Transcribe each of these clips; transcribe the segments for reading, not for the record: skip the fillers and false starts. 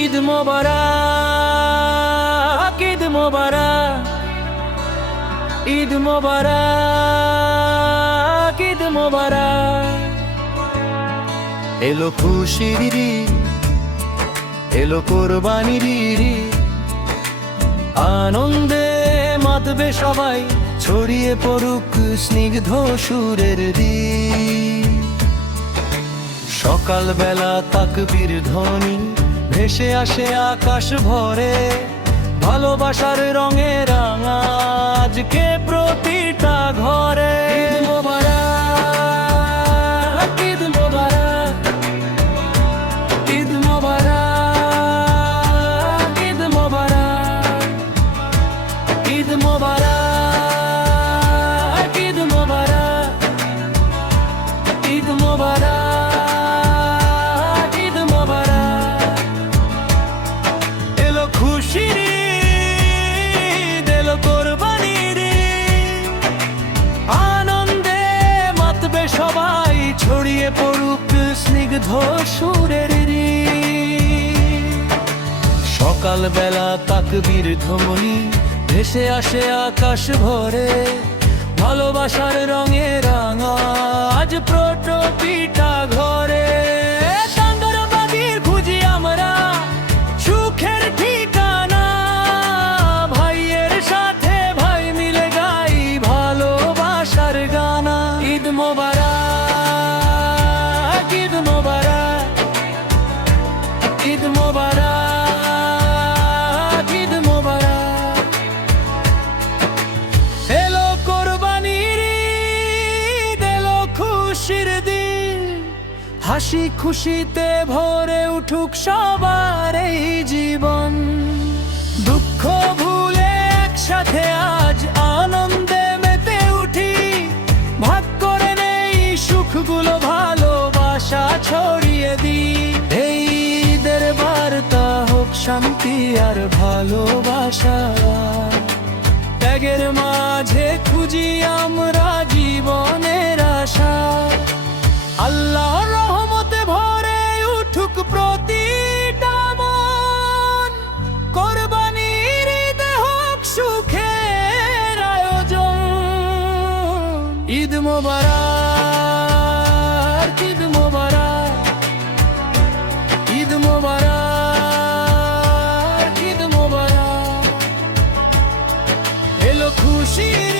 ঈদ মোবারক, ঈদ মোবারক, ঈদ মোবারক, ঈদ মোবারক। এলো খুশির ঈদ, এলো কোরবানির ঈদ, আনন্দে মাতবে সবাই, ছড়িয়ে পড়ুক স্নিগ্ধ সুরের দ্বীপ। সকালবেলা তাকবীর ধ্বনি ভেসে আসে আকাশ ভরে, ভালোবাসার রঙে রাঙা আজকে প্রতিটা ঘরে। ঈদ মোবারক, ঈদ মোবারক, ঈদ মোবারক, ঈদ মোবারক, ঈদ মোবারক, ঈদ মোবারক, ঈদ মোবারক। খুশির ঈদ, এলো কোরবানির ঈদ, আনন্দে মাতবে সবাই, ছড়িয়ে পড়ুক স্নিগ্ধ সুরের ঈদ। সকালবেলা তাকবীর ধ্বনি ভেসে আসে আকাশ ভরে, ভালোবাসার রঙে রাঙা আজ প্রতিটা ঘরে। ঈদ মোবারক, ঈদ মোবারক, ঈদ মোবারক, ঈদ মোবারক। এলো কোরবানির ঈদ, এলো খুশির দিন, হাসি খুশিতে ভরে উঠুক সবার এই জীবন। দুঃখ ভুলে একসাথে আজ আনন্দে মেতে উঠি, ভাগ করে নেই সুখগুলো, ভালোবাসা ছড়িয়ে দিই। এই ঈদের বার্তা হোক শান্তি আর ভালোবাসা, ত্যাগের মাঝে খুঁজি আমরা জীবনের আশা। আল্লাহর রহমতে ভরে উঠুক প্রতিটা মন, কোরবানির ঈদে হোক সুখের আয়োজন। ঈদ মোবারক, ঈদ মোবারক, ঈদ মোবারক, ঈদ মোবারক। এলো খুশির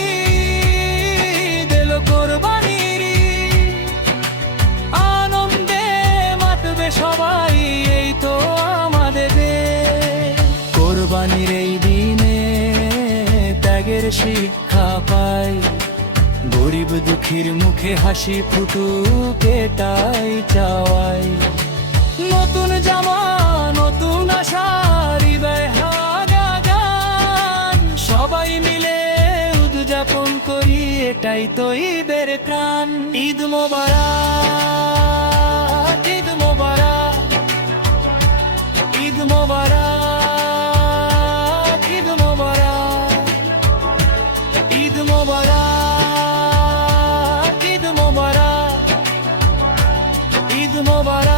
ঈদ, এলো কোরবানির ঈদ, আনন্দে মাতবে সবাই, এই তো আমাদের দেশ। কোরবানির এই দিনে ত্যাগের শিক্ষা পাই, গরিব দুঃখীর মুখে হাসি ফুটুক এটাই চাওয়াই। নতুন জামা নতুন আশা, হৃদয় হাগা গান, সবাই মিলে উদযাপন করি, এটাই তো ঈদের প্রাণ। ঈদ মোবারক, ঈদ মোবারক, ঈদ মোবারক, ঈদ মোবারক, ঈদ মোবারক, ঈদ মোবারক, ঈদ মোবারক।